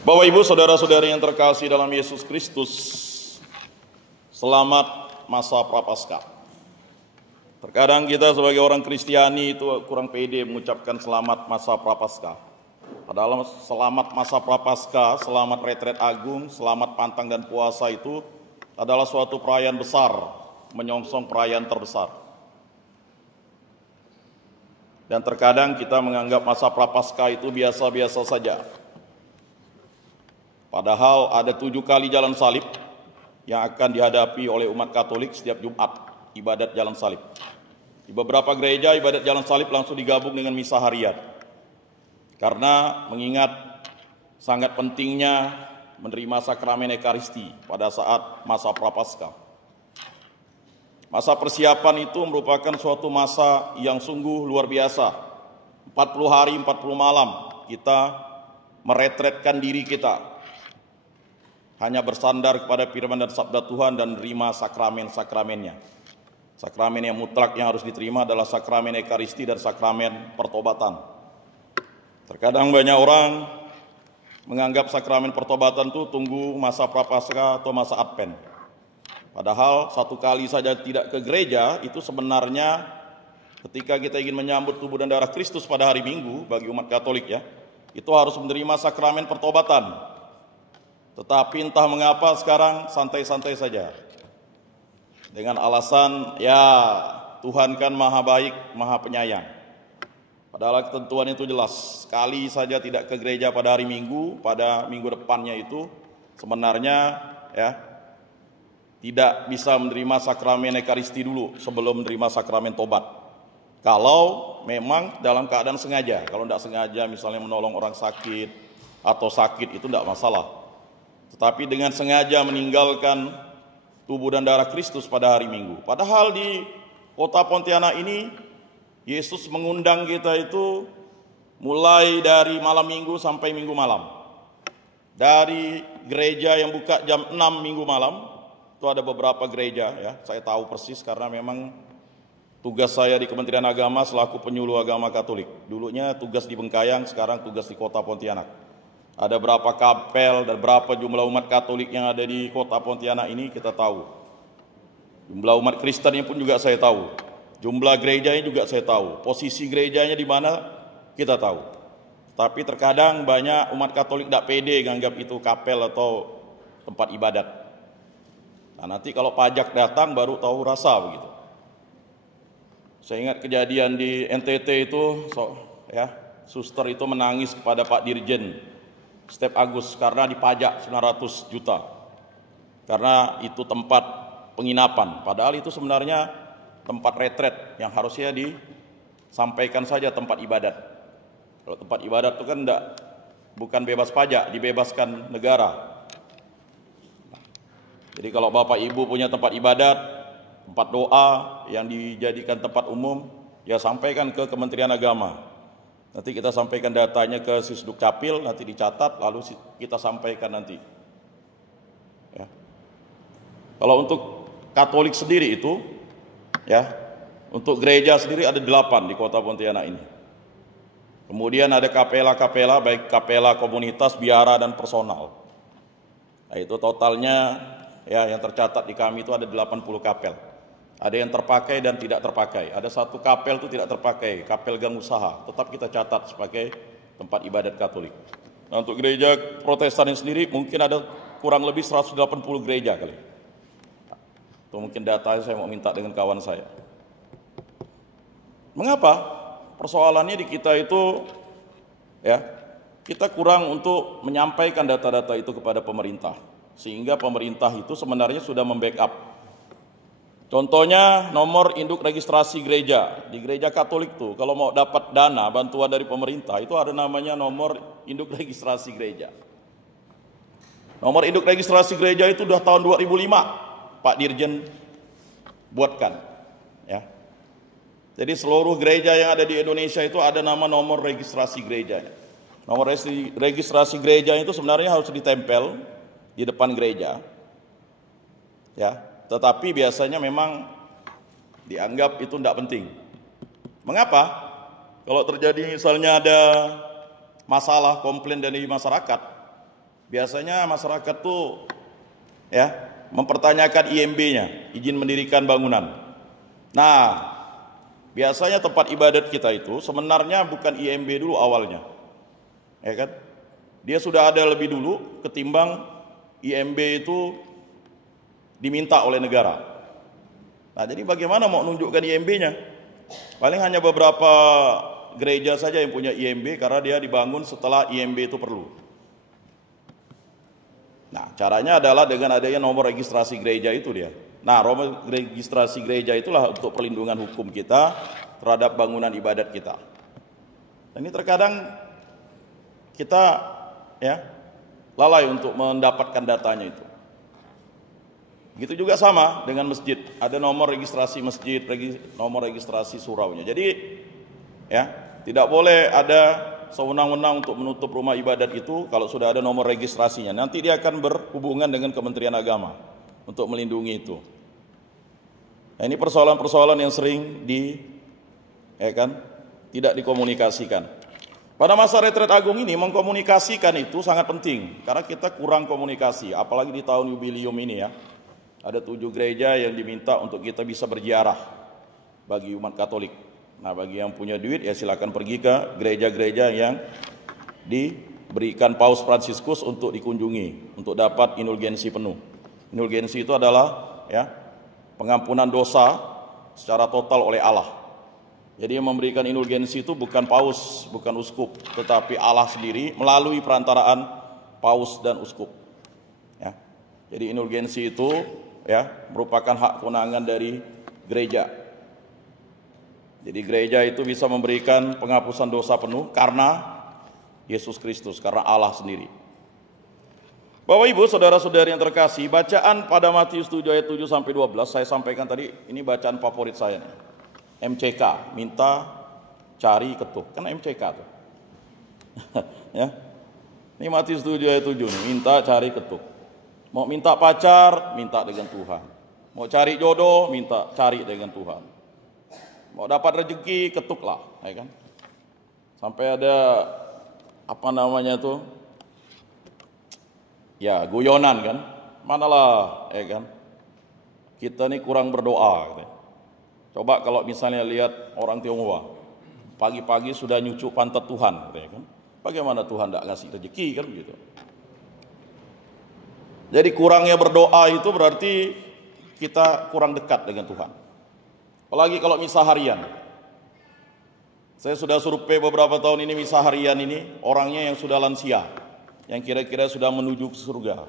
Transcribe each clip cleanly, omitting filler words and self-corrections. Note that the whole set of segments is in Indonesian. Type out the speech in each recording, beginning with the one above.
Bapak Ibu saudara-saudari yang terkasih dalam Yesus Kristus, selamat masa Prapaskah. Terkadang kita sebagai orang Kristiani itu kurang pede mengucapkan selamat masa Prapaskah. Padahal selamat masa Prapaskah, selamat retret agung, selamat pantang dan puasa itu adalah suatu perayaan besar, menyongsong perayaan terbesar. Dan terkadang kita menganggap masa Prapaskah itu biasa-biasa saja. Padahal ada 7 kali jalan salib yang akan dihadapi oleh umat Katolik setiap Jumat, ibadat jalan salib. Di beberapa gereja ibadat jalan salib langsung digabung dengan misa harian. Karena mengingat sangat pentingnya menerima sakramen Ekaristi pada saat masa Prapaskah. Masa persiapan itu merupakan suatu masa yang sungguh luar biasa. 40 hari, 40 malam kita meretretkan diri kita. Hanya bersandar kepada firman dan sabda Tuhan dan menerima sakramen-sakramennya. Sakramen yang mutlak yang harus diterima adalah sakramen Ekaristi dan sakramen pertobatan. Terkadang banyak orang menganggap sakramen pertobatan itu tunggu masa Prapaskah atau masa Advent. Padahal 1 kali saja tidak ke gereja itu sebenarnya ketika kita ingin menyambut tubuh dan darah Kristus pada hari Minggu bagi umat Katolik ya, itu harus menerima sakramen pertobatan. Tetapi entah mengapa sekarang santai-santai saja. Dengan alasan ya Tuhan kan maha baik, maha penyayang. Padahal ketentuan itu jelas. Sekali saja tidak ke gereja pada hari Minggu, pada minggu depannya itu sebenarnya ya tidak bisa menerima sakramen Ekaristi dulu sebelum menerima sakramen tobat. Kalau memang dalam keadaan sengaja, kalau tidak sengaja misalnya menolong orang sakit atau sakit itu tidak masalah. Tetapi dengan sengaja meninggalkan tubuh dan darah Kristus pada hari Minggu. Padahal di kota Pontianak ini Yesus mengundang kita itu mulai dari malam Minggu sampai Minggu malam. Dari gereja yang buka jam 6 Minggu malam, itu ada beberapa gereja ya, saya tahu persis karena memang tugas saya di Kementerian Agama selaku penyuluh agama Katolik. Dulunya tugas di Bengkayang, sekarang tugas di kota Pontianak. Ada berapa kapel dan berapa jumlah umat Katolik yang ada di kota Pontianak ini kita tahu. Jumlah umat Kristennya pun juga saya tahu. Jumlah gerejanya juga saya tahu. Posisi gerejanya di mana kita tahu. Tapi terkadang banyak umat Katolik tidak pede menganggap itu kapel atau tempat ibadat. Nah, nanti kalau pajak datang baru tahu rasa begitu. Saya ingat kejadian di NTT itu, suster itu menangis kepada Pak Dirjen Step Agus karena dipajak 900 juta. Karena itu tempat penginapan. Padahal itu sebenarnya tempat retret yang harusnya disampaikan saja tempat ibadat. Kalau tempat ibadat itu kan bukan bebas pajak, dibebaskan negara. Jadi kalau Bapak Ibu punya tempat ibadat, tempat doa yang dijadikan tempat umum, ya sampaikan ke Kementerian Agama. Nanti kita sampaikan datanya ke Sisduk Capil, nanti dicatat, lalu kita sampaikan nanti. Ya. Kalau untuk Katolik sendiri itu, ya, untuk gereja sendiri ada 8 di kota Pontianak ini. Kemudian ada kapela-kapela, baik kapela komunitas, biara, dan personal. Nah, itu totalnya ya yang tercatat di kami itu ada 80 kapel. Ada yang terpakai dan tidak terpakai. Ada 1 kapel itu tidak terpakai, kapel gang usaha. Tetap kita catat sebagai tempat ibadat Katolik. Nah, untuk gereja Protestan sendiri mungkin ada kurang lebih 180 gereja kali. Itu mungkin datanya saya mau minta dengan kawan saya. Mengapa? Persoalannya di kita itu ya, kita kurang untuk menyampaikan data-data itu kepada pemerintah. Sehingga pemerintah itu sebenarnya sudah membackup. Contohnya nomor induk registrasi gereja. Di gereja Katolik tuh kalau mau dapat dana bantuan dari pemerintah itu ada namanya nomor induk registrasi gereja. Nomor induk registrasi gereja itu udah tahun 2005 Pak Dirjen buatkan. Ya. Jadi seluruh gereja yang ada di Indonesia itu ada nama nomor registrasi gereja. Nomor registrasi gereja itu sebenarnya harus ditempel di depan gereja. Ya. Tetapi biasanya memang dianggap itu tidak penting. Mengapa? Kalau terjadi misalnya ada masalah komplain dari masyarakat, biasanya masyarakat tuh ya mempertanyakan IMB-nya, izin mendirikan bangunan. Nah, biasanya tempat ibadat kita itu sebenarnya bukan IMB dulu awalnya, ya kan? Dia sudah ada lebih dulu ketimbang IMB itu diminta oleh negara. Nah, jadi bagaimana mau nunjukkan IMB-nya? Paling hanya beberapa gereja saja yang punya IMB karena dia dibangun setelah IMB itu perlu. Nah, caranya adalah dengan adanya nomor registrasi gereja itu dia. Nah, nomor registrasi gereja itulah untuk perlindungan hukum kita terhadap bangunan ibadat kita. Dan ini terkadang kita ya lalai untuk mendapatkan datanya itu. Begitu juga sama dengan masjid. Ada nomor registrasi masjid, nomor registrasi suraunya. Jadi ya, tidak boleh ada sewenang-wenang untuk menutup rumah ibadat itu kalau sudah ada nomor registrasinya. Nanti dia akan berhubungan dengan Kementerian Agama untuk melindungi itu. Nah, ini persoalan-persoalan yang sering tidak dikomunikasikan. Pada masa Retret Agung ini mengkomunikasikan itu sangat penting karena kita kurang komunikasi, apalagi di tahun jubileum ini ya. Ada 7 gereja yang diminta untuk kita bisa berziarah bagi umat Katolik. Nah, bagi yang punya duit ya silakan pergi ke gereja-gereja yang diberikan Paus Fransiskus untuk dikunjungi untuk dapat indulgensi penuh. Indulgensi itu adalah ya pengampunan dosa secara total oleh Allah. Jadi yang memberikan indulgensi itu bukan paus, bukan uskup, tetapi Allah sendiri melalui perantaraan paus dan uskup. Ya. Jadi indulgensi itu ya merupakan hak kewenangan dari gereja. Jadi gereja itu bisa memberikan penghapusan dosa penuh karena Yesus Kristus, karena Allah sendiri. Bapak Ibu, saudara-saudari yang terkasih, bacaan pada Matius 7 ayat 7 sampai 12 saya sampaikan tadi, ini bacaan favorit saya nih. MCK, minta, cari, ketuk. Kan MCK tuh. Ya. Ini Matius 7 ayat 7 nih, minta, cari, ketuk. Mau minta pacar, minta dengan Tuhan. Mau cari jodoh, minta, cari dengan Tuhan. Mau dapat rezeki, ketuklah, ya kan? Sampai ada ya guyonan kan? Manalah, ya kan? Kita ini kurang berdoa. Gitu. Coba kalau misalnya lihat orang Tionghoa, pagi-pagi sudah nyucuk pantat Tuhan, gitu, ya kan? Bagaimana Tuhan tidak kasih rezeki kan gitu? Jadi kurangnya berdoa itu berarti kita kurang dekat dengan Tuhan. Apalagi kalau misa harian. Saya sudah survei beberapa tahun ini misa harian ini, orangnya yang sudah lansia, yang kira-kira sudah menuju ke surga.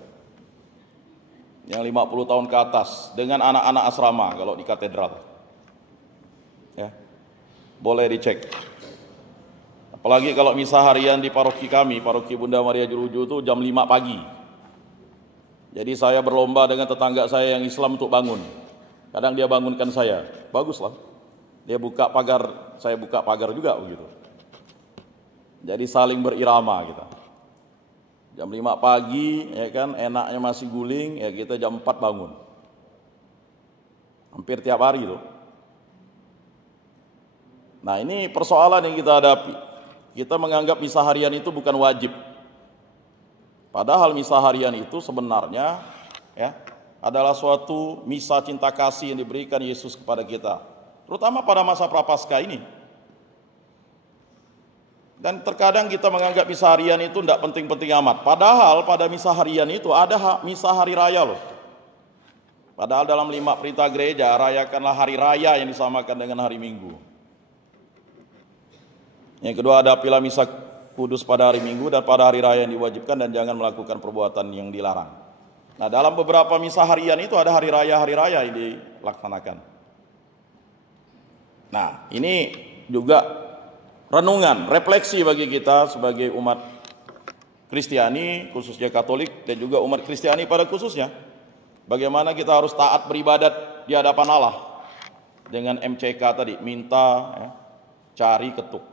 Yang 50 tahun ke atas, dengan anak-anak asrama kalau di katedral. Ya. Boleh dicek. Apalagi kalau misa harian di paroki kami, paroki Bunda Maria Jeruju itu jam 5 pagi. Jadi saya berlomba dengan tetangga saya yang Islam untuk bangun. Kadang dia bangunkan saya, baguslah. Dia buka pagar, saya buka pagar juga begitu. Jadi saling berirama kita. Jam 5 pagi, ya kan, enaknya masih guling, ya kita jam 4 bangun. Hampir tiap hari loh. Nah, ini persoalan yang kita hadapi. Kita menganggap misa harian itu bukan wajib. Padahal misa harian itu sebenarnya ya adalah suatu misa cinta kasih yang diberikan Yesus kepada kita, terutama pada masa Prapaskah ini. Dan terkadang kita menganggap misa harian itu tidak penting-penting amat. Padahal pada misa harian itu ada misa hari raya loh. Padahal dalam 5 perintah gereja, rayakanlah hari raya yang disamakan dengan hari Minggu. Yang kedua, hadapilah misa kudus pada hari Minggu dan pada hari raya yang diwajibkan, dan jangan melakukan perbuatan yang dilarang. Nah, dalam beberapa misa harian itu ada hari raya yang dilaksanakan. Nah, ini juga renungan, refleksi bagi kita sebagai umat Kristiani, khususnya Katolik, dan juga umat Kristiani pada khususnya. Bagaimana kita harus taat beribadat di hadapan Allah dengan MCK tadi, minta, ya, cari, ketuk.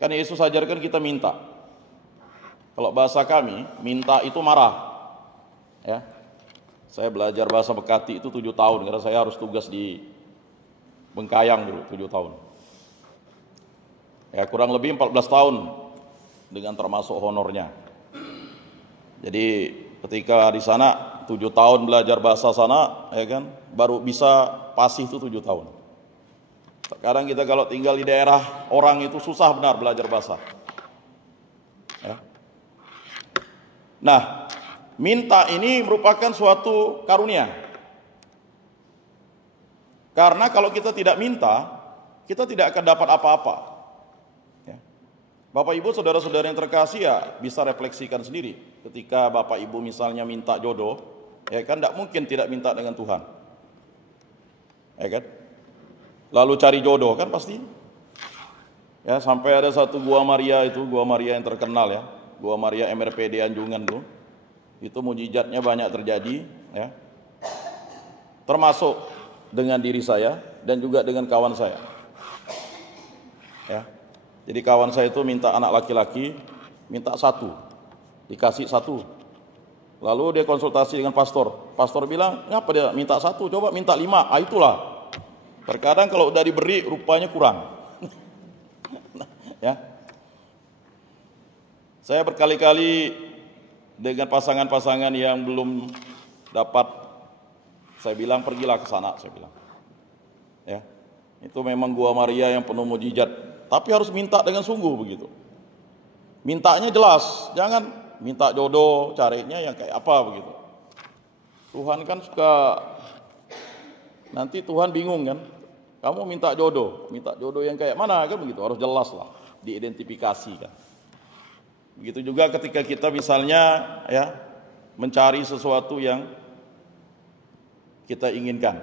Kan Yesus ajarkan kita minta. Kalau bahasa kami, minta itu marah. Ya. Saya belajar bahasa Bekati itu 7 tahun karena saya harus tugas di Bengkayang dulu 7 tahun. Ya, kurang lebih 14 tahun dengan termasuk honornya. Jadi ketika di sana 7 tahun belajar bahasa sana, ya kan, baru bisa fasih itu 7 tahun. Sekarang kita kalau tinggal di daerah orang itu susah benar belajar bahasa. Ya. Nah, minta ini merupakan suatu karunia. Karena kalau kita tidak minta, kita tidak akan dapat apa-apa. Ya. Bapak Ibu, saudara-saudara yang terkasih, ya bisa refleksikan sendiri. Ketika Bapak Ibu misalnya minta jodoh, ya kan tidak mungkin tidak minta dengan Tuhan. Ya kan? Lalu cari jodoh kan pasti. Ya, sampai ada satu Gua Maria itu, Gua Maria yang terkenal ya. Gua Maria MRPD Anjungan tuh. Itu mujizatnya banyak terjadi, ya. Termasuk dengan diri saya dan juga dengan kawan saya. Ya. Jadi kawan saya itu minta anak laki-laki, minta 1, dikasih 1. Lalu dia konsultasi dengan pastor. Pastor bilang, ngapa dia minta 1? Coba minta 5. Itulah. Terkadang kalau udah diberi rupanya kurang. Ya. Saya berkali-kali dengan pasangan-pasangan yang belum dapat, saya bilang pergilah ke sana, saya bilang. Ya. Itu memang Gua Maria yang penuh mujizat, tapi harus minta dengan sungguh begitu. Mintanya jelas, jangan minta jodoh, carinya yang kayak apa begitu. Tuhan kan suka, nanti Tuhan bingung kan. Kamu minta jodoh yang kayak mana kan begitu, harus jelas lah, diidentifikasi kan. Begitu juga ketika kita misalnya ya mencari sesuatu yang kita inginkan.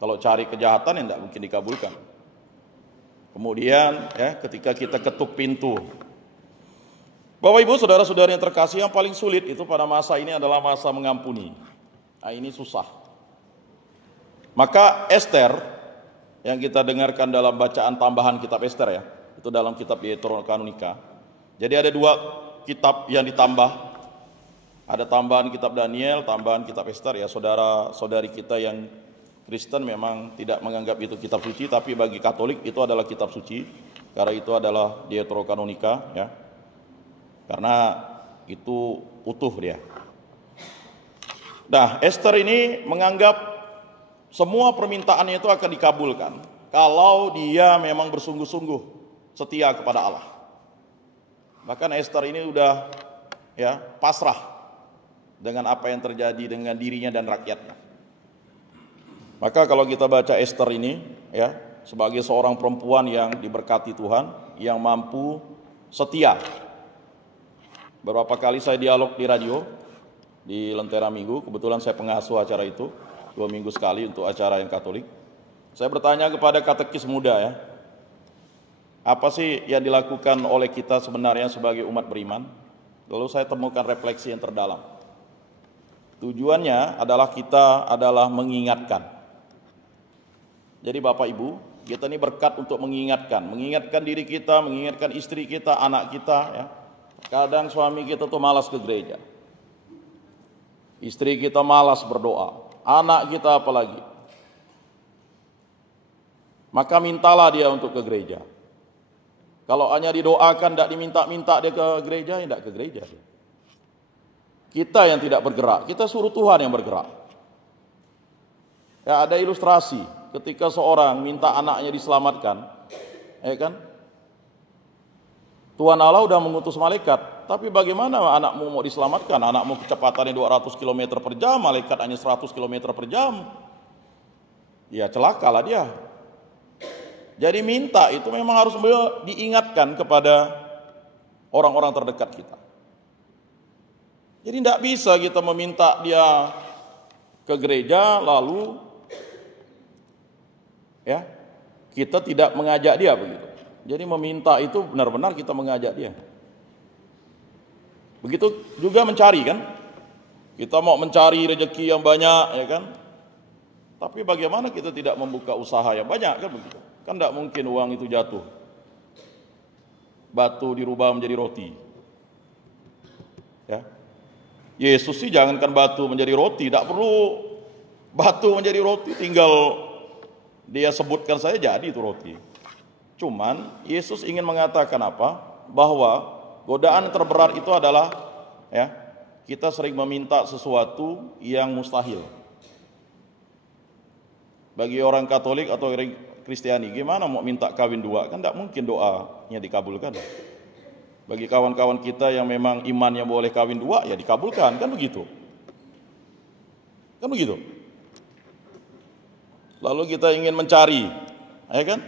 Kalau cari kejahatan ya tidak mungkin dikabulkan. Kemudian ya ketika kita ketuk pintu. Bapak Ibu, saudara-saudara yang terkasih, yang paling sulit itu pada masa ini adalah masa mengampuni. Nah, ini susah. Maka Ester yang kita dengarkan dalam bacaan tambahan kitab Ester ya, itu dalam kitab Deuterokanonika. Jadi ada 2 kitab yang ditambah. Ada tambahan kitab Daniel, tambahan kitab Ester ya. Saudara-saudari kita yang Kristen memang tidak menganggap itu kitab suci, tapi bagi Katolik itu adalah kitab suci. Karena itu adalah Deuterokanonika ya. Karena itu utuh dia. Nah, Ester ini menganggap semua permintaannya itu akan dikabulkan kalau dia memang bersungguh-sungguh setia kepada Allah. Bahkan Ester ini udah ya pasrah dengan apa yang terjadi dengan dirinya dan rakyatnya. Maka kalau kita baca Ester ini ya sebagai seorang perempuan yang diberkati Tuhan, yang mampu setia. Beberapa kali saya dialog di radio di Lentera Minggu, kebetulan saya pengasuh acara itu 2 minggu sekali untuk acara yang Katolik. Saya bertanya kepada katekis muda ya, apa sih yang dilakukan oleh kita sebenarnya sebagai umat beriman? Lalu saya temukan refleksi yang terdalam. Tujuannya adalah kita adalah mengingatkan. Jadi Bapak Ibu, kita ini berkat untuk mengingatkan diri kita, mengingatkan istri kita, anak kita ya. Kadang suami kita tuh malas ke gereja. Istri kita malas berdoa, anak kita apalagi. Maka mintalah dia untuk ke gereja. Kalau hanya didoakan, tidak diminta-minta dia ke gereja, tidak ke gereja. Kita yang tidak bergerak, kita suruh Tuhan yang bergerak. Ya, ada ilustrasi ketika seorang minta anaknya diselamatkan, ya kan? Tuhan Allah udah mengutus malaikat, tapi bagaimana anakmu mau diselamatkan? Anakmu kecepatannya 200 km per jam, malaikat hanya 100 km per jam. Ya celakalah dia. Jadi minta itu memang harus diingatkan kepada orang-orang terdekat kita. Jadi tidak bisa kita meminta dia ke gereja lalu ya kita tidak mengajak dia begitu. Jadi meminta itu benar-benar kita mengajak dia. Begitu juga mencari kan. Kita mau mencari rezeki yang banyak ya kan. Tapi bagaimana kita tidak membuka usaha yang banyak kan begitu. Kan tidak mungkin uang itu jatuh. Batu dirubah menjadi roti. Ya. Yesus sih jangankan batu menjadi roti, tidak perlu batu menjadi roti, tinggal dia sebutkan saja jadi itu roti. Cuman Yesus ingin mengatakan apa? Bahwa Godaan terberat itu adalah ya, kita sering meminta sesuatu yang mustahil. Bagi orang Katolik atau orang Kristiani, gimana mau minta kawin dua? Kan tidak mungkin doanya dikabulkan. Bagi kawan-kawan kita yang memang imannya boleh kawin dua, ya dikabulkan, kan begitu. Kan begitu. Lalu kita ingin mencari, ya kan?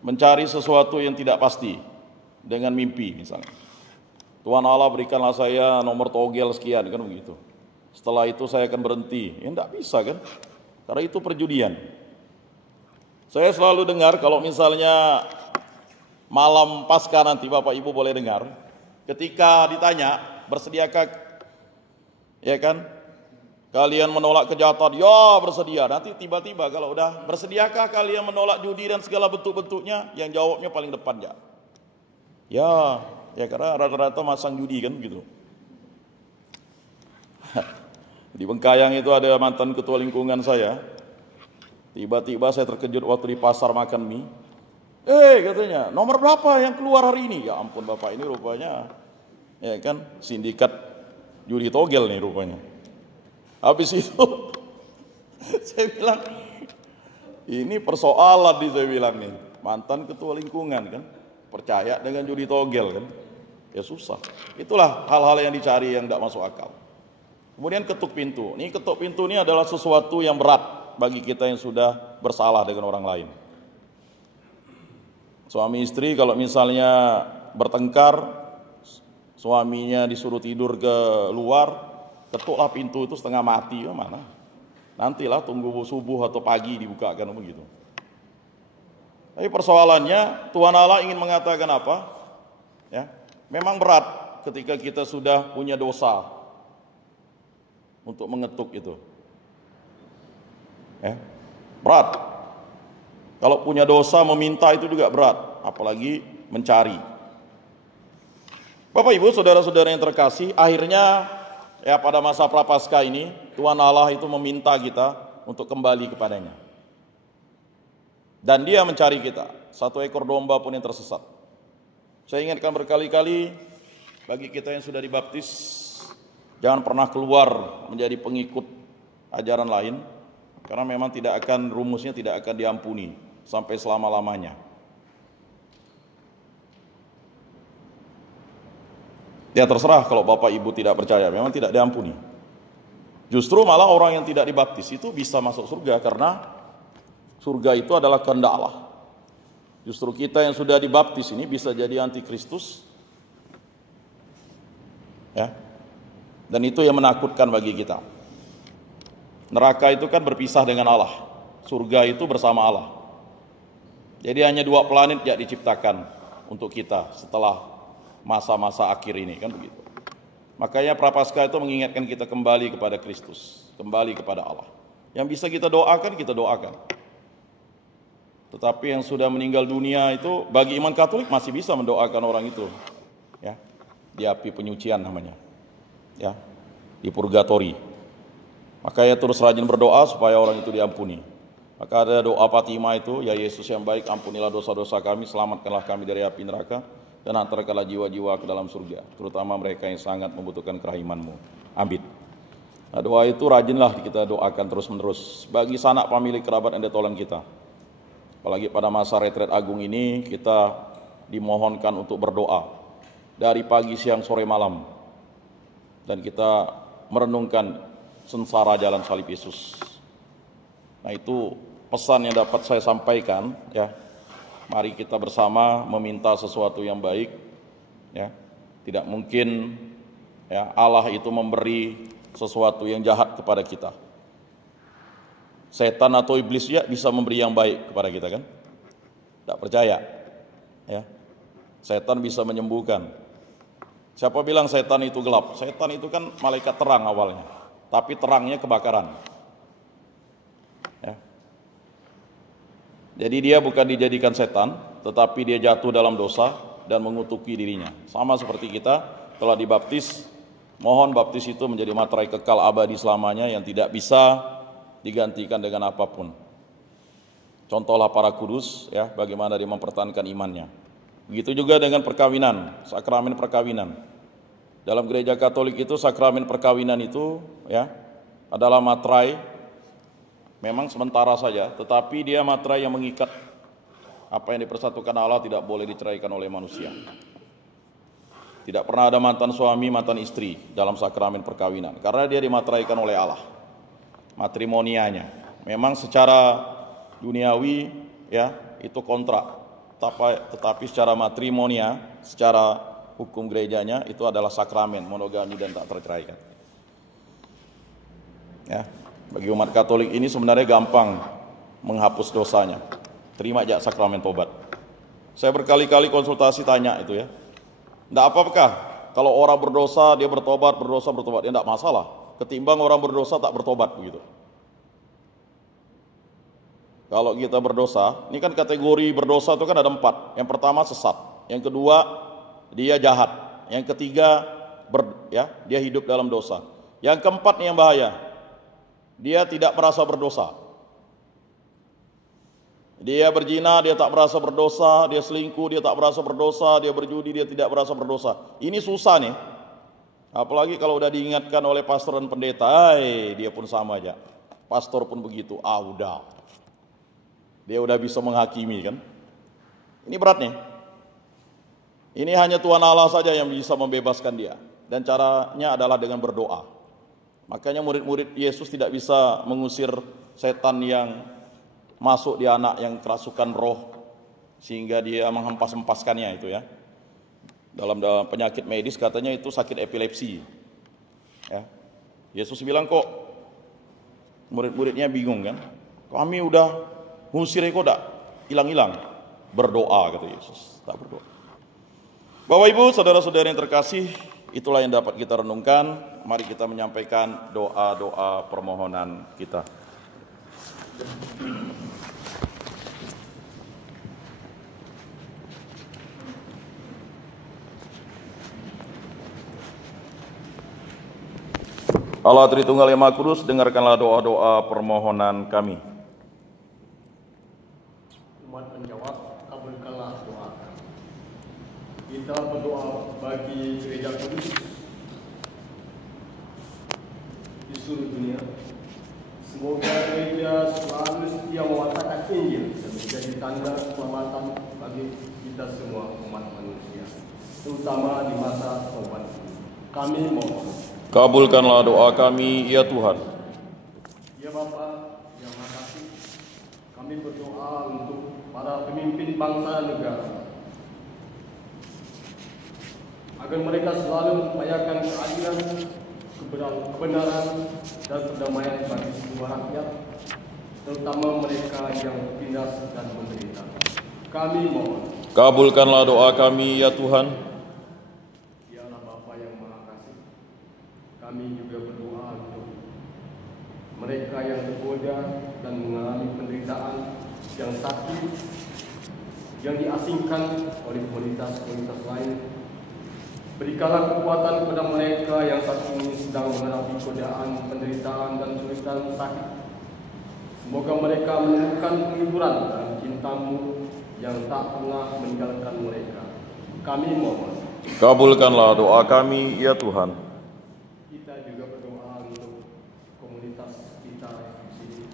Mencari sesuatu yang tidak pasti dengan mimpi misalnya. Tuhan Allah berikanlah saya nomor togel sekian, kan begitu. Setelah itu saya akan berhenti. Ya enggak bisa kan? Karena itu perjudian. Saya selalu dengar kalau misalnya malam pasca nanti Bapak Ibu boleh dengar, ketika ditanya, bersediakah ya kan? Kalian menolak kejahatan? Ya bersedia. Nanti tiba-tiba kalau udah bersediakah kalian menolak judi dan segala bentuk-bentuknya? Yang jawabnya paling depan ya. Ya karena rata-rata masang judi kan gitu. Di Bengkayang itu ada mantan ketua lingkungan saya. Tiba-tiba saya terkejut waktu di pasar makan mie. Katanya, nomor berapa yang keluar hari ini? Ya ampun Bapak, ini rupanya ya kan sindikat judi togel nih rupanya. Habis itu saya bilang, ini persoalan nih saya bilang nih. Mantan ketua lingkungan kan, percaya dengan judi togel kan. Ya susah. Itulah hal-hal yang dicari yang tidak masuk akal. Kemudian ketuk pintu. Ini ketuk pintu ini adalah sesuatu yang berat bagi kita yang sudah bersalah dengan orang lain. Suami istri kalau misalnya bertengkar, suaminya disuruh tidur ke luar, ketuklah pintu itu setengah mati, ya mana? Nantilah tunggu subuh atau pagi dibukakan begitu. Tapi persoalannya Tuhan Allah ingin mengatakan apa? Ya, memang berat ketika kita sudah punya dosa untuk mengetuk itu. Ya, berat. Kalau punya dosa meminta itu juga berat, apalagi mencari. Bapak Ibu, saudara-saudara yang terkasih, akhirnya ya pada masa Prapaskah ini Tuhan Allah itu meminta kita untuk kembali kepadanya. Dan Dia mencari kita. Satu ekor domba pun yang tersesat. Saya ingatkan berkali-kali bagi kita yang sudah dibaptis, jangan pernah keluar menjadi pengikut ajaran lain, karena memang rumusnya tidak akan diampuni sampai selama-lamanya. Ya terserah kalau Bapak Ibu tidak percaya, memang tidak diampuni. Justru malah orang yang tidak dibaptis itu bisa masuk surga, karena surga itu adalah kehendak Allah. Justru kita yang sudah dibaptis ini bisa jadi antikristus. Ya. Dan itu yang menakutkan bagi kita. Neraka itu kan berpisah dengan Allah. Surga itu bersama Allah. Jadi hanya dua planet yang diciptakan untuk kita setelah masa-masa akhir ini, kan begitu. Makanya Prapaskah itu mengingatkan kita kembali kepada Kristus, kembali kepada Allah. Yang bisa kita doakan, kita doakan. Tetapi yang sudah meninggal dunia itu, bagi iman Katolik masih bisa mendoakan orang itu, ya, di api penyucian namanya, ya, di purgatori. Makanya terus rajin berdoa supaya orang itu diampuni. Maka ada doa Fatimah itu, ya Yesus yang baik, ampunilah dosa-dosa kami, selamatkanlah kami dari api neraka, dan hantarkanlah jiwa-jiwa ke dalam surga, terutama mereka yang sangat membutuhkan kerahiman-Mu. Amin. Nah, doa itu rajinlah kita doakan terus-menerus bagi sanak pamilik kerabat yang ditolong kita. Apalagi pada masa retret agung ini kita dimohonkan untuk berdoa dari pagi, siang, sore, malam, dan kita merenungkan sengsara jalan salib Yesus. Nah, itu pesan yang dapat saya sampaikan, ya. Mari kita bersama meminta sesuatu yang baik, ya. Tidak mungkin ya Allah itu memberi sesuatu yang jahat kepada kita. Setan atau iblis ya bisa memberi yang baik kepada kita, kan? Tidak percaya, ya. Setan bisa menyembuhkan. Siapa bilang setan itu gelap? Setan itu kan malaikat terang awalnya, tapi terangnya kebakaran. Ya. Jadi dia bukan dijadikan setan, tetapi dia jatuh dalam dosa dan mengutuki dirinya. Sama seperti kita telah dibaptis, mohon baptis itu menjadi materai kekal abadi selamanya yang tidak bisa digantikan dengan apapun. Contohlah para kudus, ya, bagaimana dia mempertahankan imannya. Begitu juga dengan perkawinan, sakramen perkawinan. Dalam gereja Katolik itu sakramen perkawinan itu ya adalah materai, memang sementara saja, tetapi dia materai yang mengikat. Apa yang dipersatukan Allah tidak boleh diceraikan oleh manusia. Tidak pernah ada mantan suami, mantan istri dalam sakramen perkawinan, karena dia dimateraikan oleh Allah. Matrimonianya memang secara duniawi ya itu kontrak, tetapi secara matrimonia, secara hukum gerejanya itu adalah sakramen monogami dan tak terceraikan. Ya, bagi umat Katolik ini sebenarnya gampang menghapus dosanya. Terima aja sakramen tobat. Saya berkali-kali konsultasi tanya itu ya. Tidak apa-apakah kalau orang berdosa dia bertobat, ya tidak masalah. Ketimbang orang berdosa tak bertobat begitu. Kalau kita berdosa, ini kan kategori berdosa itu kan ada 4. Yang pertama sesat, yang kedua dia jahat, yang ketiga dia hidup dalam dosa. Yang keempat yang bahaya, dia tidak merasa berdosa. Dia berzina, dia tak merasa berdosa. Dia selingkuh, dia tak merasa berdosa. Dia berjudi, dia tidak merasa berdosa. Ini susah nih. Apalagi kalau udah diingatkan oleh pastor dan pendeta, dia pun sama aja. Pastor pun begitu, udah. Dia udah bisa menghakimi kan. Ini berat nih. Ini hanya Tuhan Allah saja yang bisa membebaskan dia. Dan caranya adalah dengan berdoa. Makanya murid-murid Yesus tidak bisa mengusir setan yang masuk di anak yang kerasukan roh, sehingga dia menghempas-hempaskannya itu ya. Dalam penyakit medis katanya itu sakit epilepsi. Ya. Yesus bilang kok murid-muridnya bingung kan. Kami udah ngusir kok tak hilang-hilang. Berdoa kata Yesus, tak berdoa. Bapak Ibu, saudara-saudara yang terkasih, itulah yang dapat kita renungkan. Mari kita menyampaikan doa-doa permohonan kita. Allah Tritunggal Yang Maha Kudus, dengarkanlah doa-doa permohonan kami. Umat menjawab, kabulkanlah doa. Kita berdoa bagi gereja kudus di seluruh dunia. Semoga gereja selalu setia mewartakan Injil dan menjadi tanda keselamatan bagi kita semua umat manusia, terutama di masa tobat. Kami mohon. Kabulkanlah doa kami, ya Tuhan. Ya Bapa yang Maha Kasih, kami berdoa untuk para pemimpin bangsa dan negara, agar mereka selalu mengupayakan keadilan, kebenaran, dan perdamaian bagi seluruh rakyat, terutama mereka yang tertindas dan menderita. Kami mohon. Kabulkanlah doa kami, ya Tuhan. Dialah Bapa yang Maha Kasih, kami juga berdoa untuk mereka yang tergoda dan mengalami penderitaan, yang sakit, yang diasingkan oleh komunitas-komunitas lain. Berikanlah kekuatan kepada mereka yang saat ini sedang menghadapi godaan, penderitaan, dan kesulitan sakit. Semoga mereka menemukan penghiburan dalam cinta-Mu yang tak pernah meninggalkan mereka. Kami mohon. Kabulkanlah doa kami, ya Tuhan. Kita juga berdoa untuk komunitas kita di sini.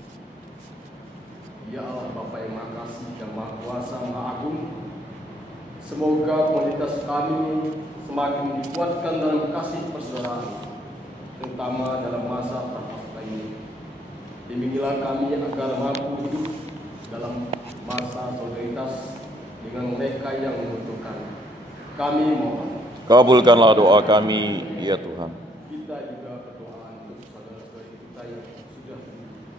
Ya Allah Bapa yang Maha Kasih, yang Maha Kuasa, Maha Agung, semoga komunitas kami semakin dikuatkan dalam kasih persaudaraan, terutama dalam masa prapaskah ini. Bimbinglah kami agar mampu hidup dalam masa solidaritas dengan mereka yang membutuhkan. Kami mohon. Kabulkanlah doa kami, ya Tuhan. Kita juga berdoa untuk saudara-saudara kita yang sudah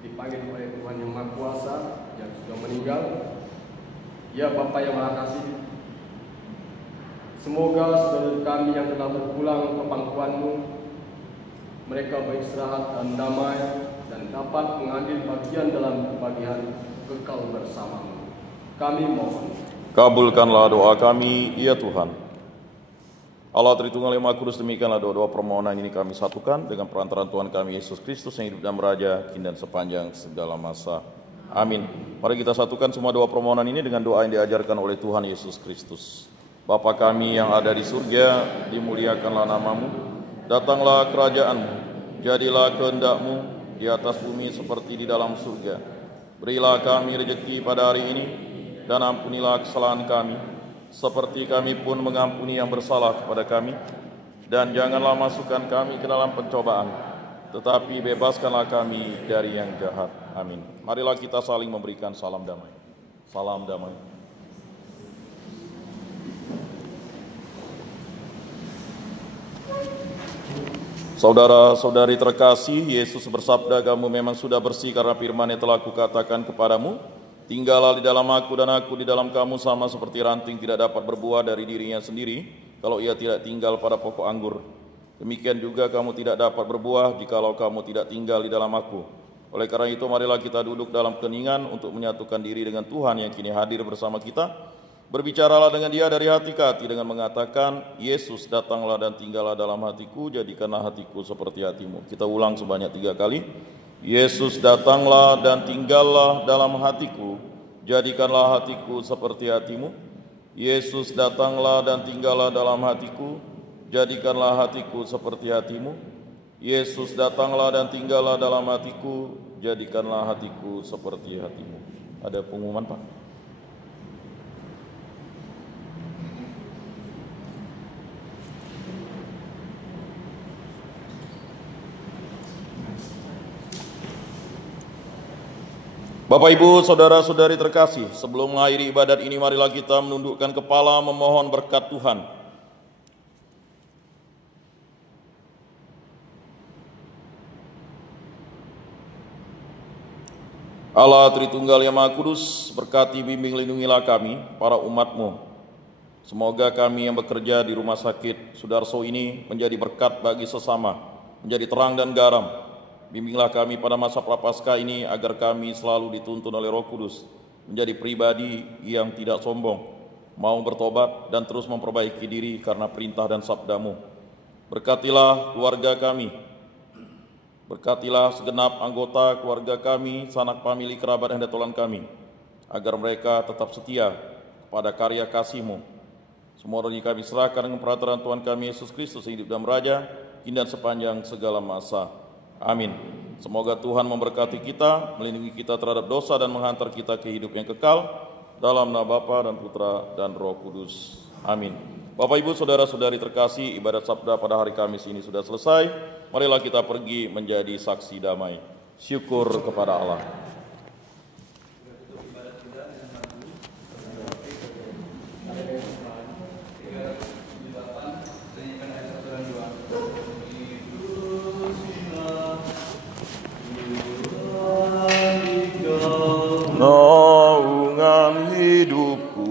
dipanggil oleh Tuhan yang Maha Kuasa, yang sudah meninggal. Ya Bapa yang Maha Kasih, semoga saudara kami yang telah berpulang ke pangkuan-Mu, mereka beristirahat dan damai dan dapat mengambil bagian dalam kebahagiaan kekal bersama-Mu. Kami mohon. Kabulkanlah doa kami, ya Tuhan. Allah Tritunggal Yang Maha Kudus, demikianlah doa-doa permohonan ini kami satukan dengan perantaraan Tuhan kami Yesus Kristus yang hidup dan beraja kini dan sepanjang segala masa. Amin. Mari kita satukan semua doa permohonan ini dengan doa yang diajarkan oleh Tuhan Yesus Kristus. Bapa kami yang ada di surga, dimuliakanlah namamu, datanglah kerajaanmu, jadilah kehendak-mu di atas bumi seperti di dalam surga. Berilah kami rezeki pada hari ini, dan ampunilah kesalahan kami, seperti kami pun mengampuni yang bersalah kepada kami. Dan janganlah masukkan kami ke dalam pencobaan, tetapi bebaskanlah kami dari yang jahat. Amin. Marilah kita saling memberikan salam damai. Salam damai. Saudara-saudari terkasih, Yesus bersabda, kamu memang sudah bersih karena firman yang telah kukatakan kepadamu. Tinggallah di dalam aku dan aku di dalam kamu, sama seperti ranting tidak dapat berbuah dari dirinya sendiri kalau ia tidak tinggal pada pokok anggur. Demikian juga kamu tidak dapat berbuah jikalau kamu tidak tinggal di dalam aku. Oleh karena itu, marilah kita duduk dalam keningan untuk menyatukan diri dengan Tuhan yang kini hadir bersama kita. Berbicaralah dengan Dia dari hati ke hati dengan mengatakan, Yesus datanglah dan tinggallah dalam hatiku, jadikanlah hatiku seperti hatimu. Kita ulang sebanyak 3 kali. Yesus datanglah dan tinggallah dalam hatiku, jadikanlah hatiku seperti hatimu. Yesus datanglah dan tinggallah dalam hatiku, jadikanlah hatiku seperti hatimu. Yesus datanglah dan tinggallah dalam hatiku, jadikanlah hatiku seperti hatimu. Ada pengumuman, Pak? Bapak, Ibu, saudara-saudari terkasih, sebelum mengakhiri ibadat ini, marilah kita menundukkan kepala memohon berkat Tuhan. Allah Tritunggal yang Maha Kudus, berkati, bimbing, lindungilah kami, para umat-Mu. Semoga kami yang bekerja di Rumah Sakit Sudarso ini menjadi berkat bagi sesama, menjadi terang dan garam. Bimbinglah kami pada masa prapaskah ini agar kami selalu dituntun oleh Roh Kudus menjadi pribadi yang tidak sombong, mau bertobat dan terus memperbaiki diri karena perintah dan sabda-Mu. Berkatilah keluarga kami, berkatilah segenap anggota keluarga kami, sanak famili, kerabat dan detolan kami, agar mereka tetap setia kepada karya kasih-Mu. Semua rezeki kami serahkan dengan peraturan Tuhan kami Yesus Kristus yang hidup dan meraja, kini dan sepanjang segala masa. Amin. Semoga Tuhan memberkati kita, melindungi kita terhadap dosa dan menghantar kita ke hidup yang kekal, dalam nama Bapa dan Putra dan Roh Kudus. Amin. Bapak, Ibu, saudara-saudari terkasih, ibadat sabda pada hari Kamis ini sudah selesai. Marilah kita pergi menjadi saksi damai. Syukur kepada Allah. Naungan hidupku,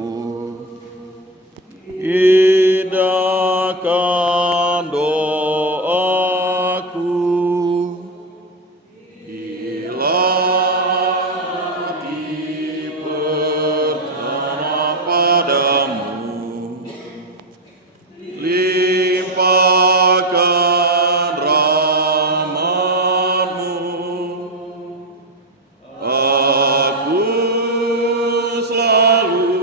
indahkan doaku, bila hati pertama padamu, limpahkan rahmat-Mu. Aku selalu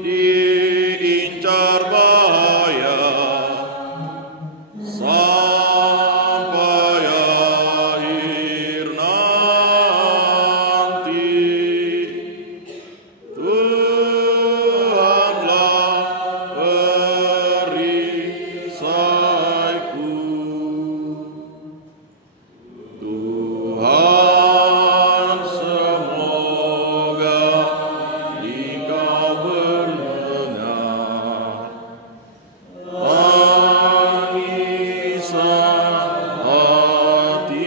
diincar bahaya, sampai akhir nanti. Tuhanlah perisaiku. Tuhan, semoga Engkau mendengar tangisan hatiku.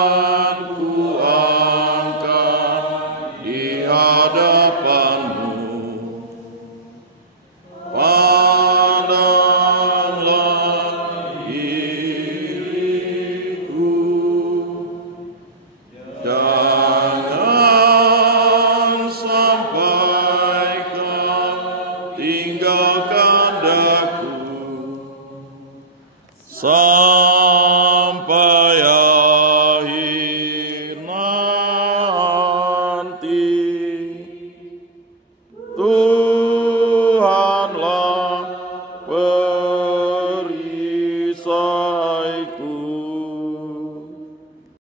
Tanganku angkat di hadapan-Mu. Pandanglah diriku, jangan sampai Kau tinggalkan daku, sampai akhir nanti. Tuhanlah perisaiku.